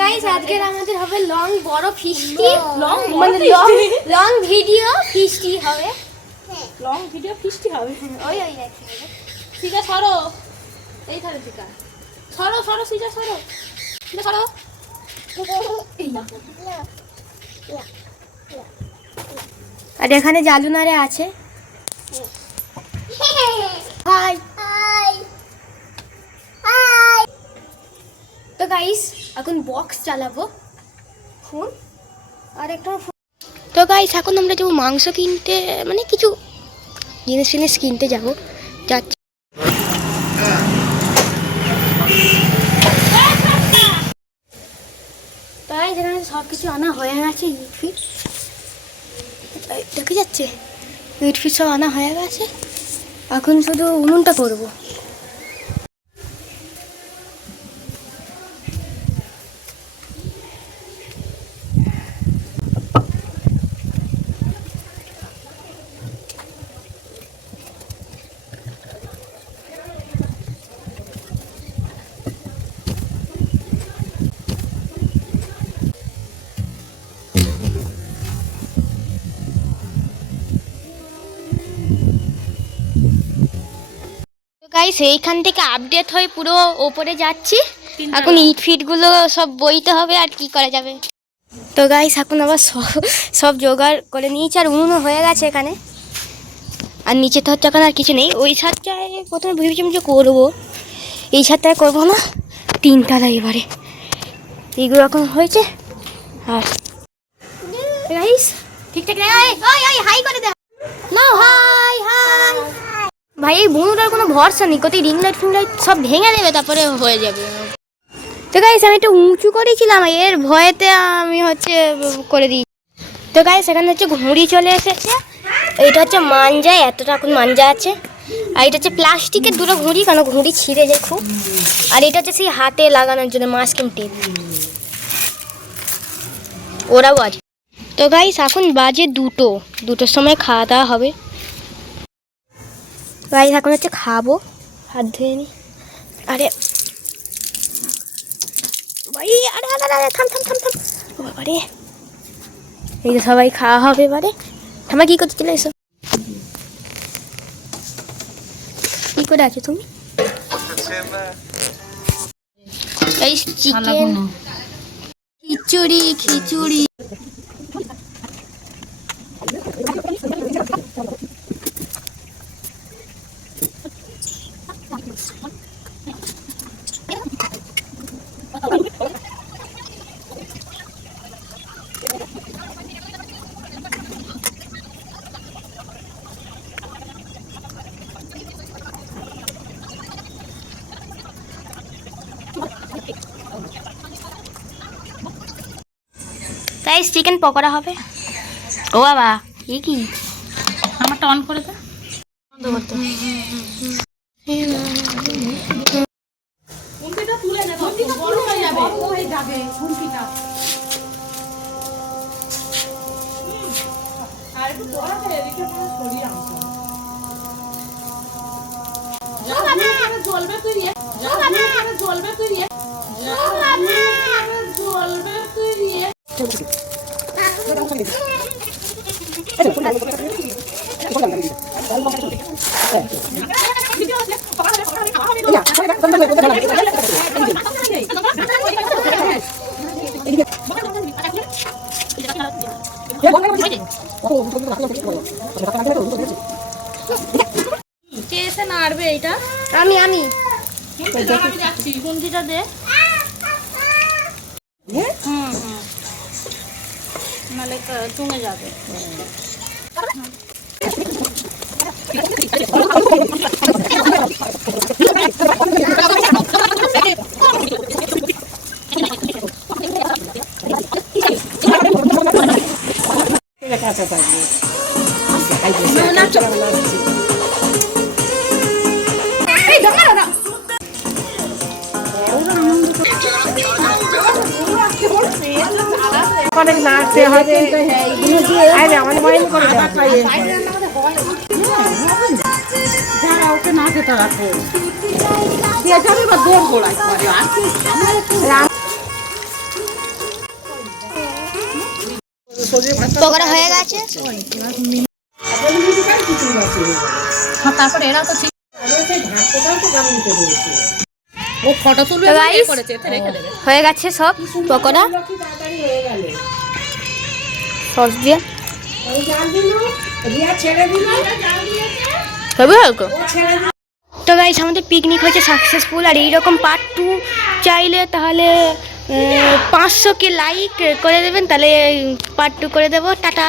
Guys আজকের আমাদের হবে লং বড় ফিস্টি মানে লং ভিডিও ফিস্টি হবে। লং ভিডিও ফিস্টি হবে। ওই ওই দেখি সিজা সরো, এই ধারে থেকে সরো সরো, সিজা সরো, সিজা সরো। আর এখানে জালুনারে আছে। High high high. তো গাইস এখন বক্স চালাবো ফোন আর একটা। তো গাইস এখন আমরা যাবো মাংস কিনতে, মানে কিছু জিনিস টিনিস কিনতে যাবো, যাচ্ছি। তাই যেখানে সব কিছু আনা হয়ে গেছে, ইটফিট দেখে যাচ্ছে, ইটফিট সব আনা হয়ে গেছে। এখন শুধু উনুনটা করবো। গাইস এইখান থেকে আপডেট হয়ে পুরো ওপরে যাচ্ছি। এখন ইট ফিটগুলো সব বইতে হবে, আর কি করা যাবে। তো গাইস এখন আবার সব জোগাড় করে নিয়েছি, আর উনুনও হয়ে গেছে এখানে। আর নিচে তো হচ্ছে এখন আর কিছু নেই। ওই ছাদটায় প্রথমে ভেবেছিলাম যে করবো, এই ছাদটায় করবো না, তিনতলা এবারে এইগুলো এখন হয়েছে। আর গাইস ঠিকঠাক হাই করে দে না, হাই হাই। ভাই এই বন্ধুটার কোনো ভরসা নেই, কোথায় রিং লাইট ফিং লাইট সব ভেঙে দেবে, তারপরে হয়ে যাবে। তো গাইস আমি একটু উঁচু করেছিলাম, এর ভয়েতে আমি হচ্ছে করে দিই। তো গাইস এখানে হচ্ছে ঘুড়ি চলে এসেছে। এটা হচ্ছে মাঞ্জা, এতটা এখন মাঞ্জা আছে। আর এটা হচ্ছে প্লাস্টিকের দুটো ঘুড়ি, কারণ ঘুড়ি ছিঁড়ে যায় খুব। আর এটা হচ্ছে সেই হাতে লাগানোর জন্য মাস্কিং টেপ, ওরাও আছে। তো গাইস এখন বাজে দুটোর সময় খাওয়া দাওয়া হবে। গাইস এখন হচ্ছে খাবো, হাত ধুয়ে নি। আরে ভাই, আরে আরে আরে থাম থাম থাম থাম। আরে এই যে সবাই খাওয়া হবে এবারে। থামা, কি করতে চলে এসো, কি করে আছো তুমি? এই চিকেন খিচুড়ি খিচুড়ি। গাইস চিকেন পকোড়া হবে। ও বাবা, এ কি? আমারটা অন করে দে, বন্ধ করতে। খুন্তিটা তুলে নে, বড় হয়ে যাবে, বড় হয়ে যাবে খুন্তিটা। আর একটু বড় করে রেখে পুরো সরিয়ে আনছো। ও বাবা, জ্বলবে তুই রে। ও বাবা, জ্বলবে তুই রে। ও বাবা, জ্বলবে তুই রে। কে এসে নাড়বে এটা? আমি যাচ্ছি, গুন্ডিটা দে। নালে চুঙে যাবে। অনেক নাচতে হবে, আমাদের মনে করে যারা ওকে না যেতে রাখো দৌড় গোড়ায় পকোড়া হয়ে গেছে। তারপরে এরা তো ঠিক ও ফটো তুলবে তো বলে guys, করেছে, এতে রেখে দেবে। হয়ে গেছে সব পকোড়া সস দিয়ে হবে হয়তো। তো গাইস আমাদের পিকনিক হয়েছে সাকসেসফুল। আর এইরকম পার্ট 2 চাইলে তাহলে 500 কে লাইক করে দেবেন, তাহলে পার্ট 2 করে দেবো। টাটা।